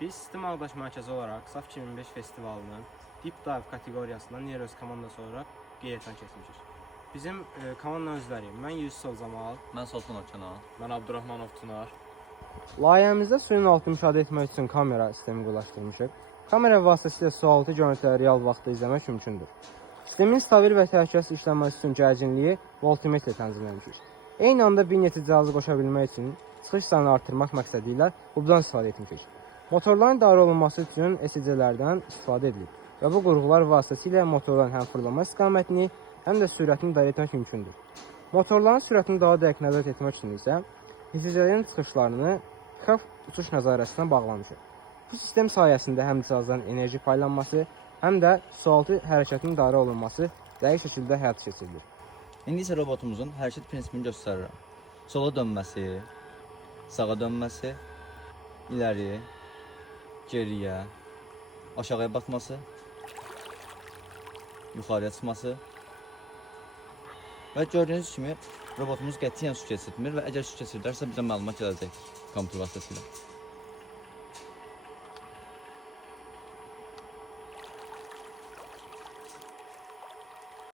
Biz Sistem Ağdaş Mərkəzi olaraq SAF 2005 festivalının Deep Dive kateqoriyasından Neros komandası olaraq qeydiyyatdan keçmişik. Bizim komanda üzvləri, mən Yusuf Zamal, Mən Sultanov Kənan. Mən Abdurrahmanov Tunar. Layihəmizdə suyun altını müşahidə etmək üçün kamera sistemi quraşdırmışıq. Kamera vasitəsilə sualtı görüntüləri real vaxtda izləmək mümkündür. Sistemin stabil və təhlükəsiz işlənməsi üçün gərginliyi voltmetrlə tənzimləmişik. Eyni anda bir neçə cihazı qoşa bilmək üçün çıxış sayını artırmaq məqsədi ilə hubdan istifadə etmişik. Motorların idarə olunması üçün ECC-lərdən istifadə edilib və bu qurğular vasitəsilə motorların həm fırlama istiqamətini, həm də sürətini idarə etmək mümkündür. Motorların sürətini daha dəqiq nəzarət etmək üçün isə ECC-lərin çıxışlarını pixaf uçuş nəzarətinə bağlamışıq. Bu sistem sayəsində həm cihazların enerji paylanması, həm də sualtı hərəkətin idarə olunması dəqiq şəkildə həyata keçirilir. İndi isə robotumuzun hərəkət prinsipini göstərirəm. Sola dönməsi, sağa dönməsi, iləri, geriyə, aşağıya batması, yuxarıya çıxması və gördüyünüz kimi robotumuz qətiyyən su keçirtmir və əgər su keçirdərsə bizə məlumat gələcək kompüter vasitəsilə.